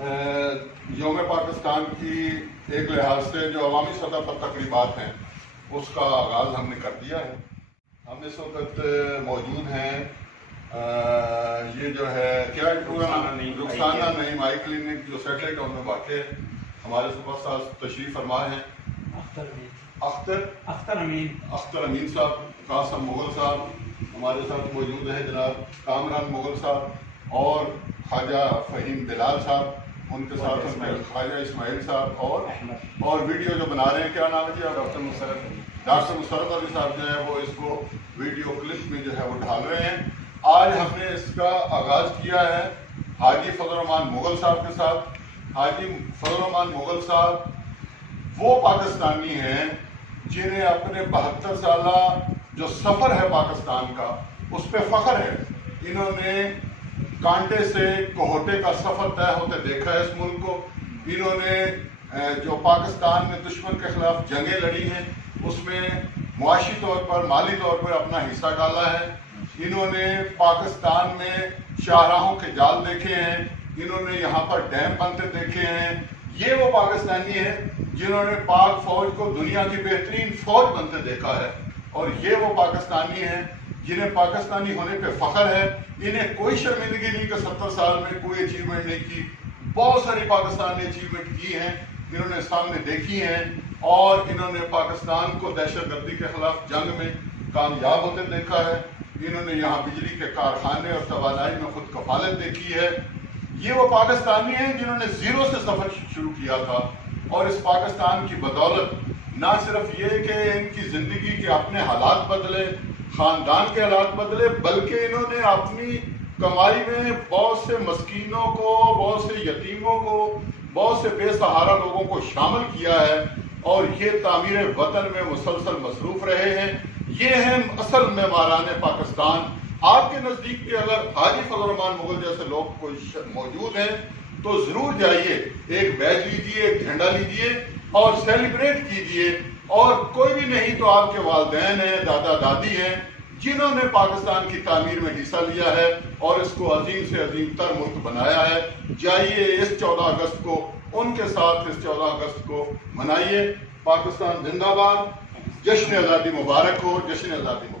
یوم پاکستان کی ایک لحاظ سے جو عوامی سطح پر تقریبات ہیں اس کا آغاز ہم نے کر دیا ہے. ہم اس وقت موجود ہیں یہ جو ہے کیا رخسانہ نعیم آئی کلینک جو سیٹلائٹ ٹاؤن میں واقع ہے. ہمارے صبح ساتھ تشریف فرما ہیں اختر امین صاحب, قاسم مغل صاحب ہمارے ساتھ موجود ہیں, جناب کامران مغل صاحب اور خواجہ فہیم بلال صاحب, ان کے ساتھ خواجہ اسماعیل صاحب اور ویڈیو جو بنا رہے ہیں کیا نام ہے جی, ڈاکٹر مسرت علی صاحب جو ہے وہ اس کو ویڈیو کلپ میں جو ہے وہ ڈال رہے ہیں. آج ہم نے اس کا آغاز کیا ہے حاجی فضل الرحمان مغل صاحب کے ساتھ. حاجی فضل الرحمان مغل صاحب وہ پاکستانی ہیں جنہیں اپنے 72 سالہ جو سفر ہے پاکستان کا اس پہ فخر ہے. انہوں نے کانٹے سے کوہٹے کا سفر طے ہوتے دیکھا ہے اس ملک کو. انہوں نے جو پاکستان میں دشمن کے خلاف جنگیں لڑی ہیں اس میں معاشی طور پر مالی طور پر اپنا حصہ ڈالا ہے. انہوں نے پاکستان میں شاہراہوں کے جال دیکھے ہیں, انہوں نے یہاں پر ڈیم بنتے دیکھے ہیں. یہ وہ پاکستانی ہیں جنہوں نے پاک فوج کو دنیا کی بہترین فوج بنتے دیکھا ہے, اور یہ وہ پاکستانی ہیں جنہیں پاکستانی ہونے پہ فخر ہے. انہیں کوئی شرمندگی نہیں کہ 70 سال میں کوئی اچیومنٹ نہیں کی. بہت ساری پاکستان نے اچیومنٹ کی ہیں, انہوں نے سامنے دیکھی ہیں, اور انہوں نے پاکستان کو دہشت گردی کے خلاف جنگ میں کامیاب ہوتے دیکھا ہے. انہوں نے یہاں بجلی کے کارخانے اور توانائی میں خود کفالت دیکھی ہے. یہ وہ پاکستانی ہیں جنہوں نے زیرو سے سفر شروع کیا تھا, اور اس پاکستان کی بدولت نہ صرف یہ کہ ان کی زندگی کے اپنے حالات بدلے, خاندان کے حالات بدلے, بلکہ انہوں نے اپنی کمائی میں بہت سے مسکینوں کو, بہت سے یتیموں کو, بہت سے بے سہارا لوگوں کو شامل کیا ہے, اور یہ تعمیر وطن میں مسلسل مصروف رہے ہیں. یہ ہیں اصل معماران پاکستان. آپ کے نزدیک بھی اگر حاجی فضل الرحمان مغل جیسے لوگ کوئی موجود ہیں تو ضرور جائیے, ایک بیج لیجیے, ایک جھنڈا لیجیے اور سیلیبریٹ کیجیے. اور کوئی بھی نہیں تو آپ کے والدین ہیں, دادا دادی ہیں جنہوں نے پاکستان کی تعمیر میں حصہ لیا ہے اور اس کو عظیم سے عظیم تر ملک بنایا ہے. جائیے اس 14 اگست کو ان کے ساتھ اس 14 اگست کو منائیے. پاکستان زندہ باد. جشن آزادی مبارک ہو, جشن آزادی مبارک.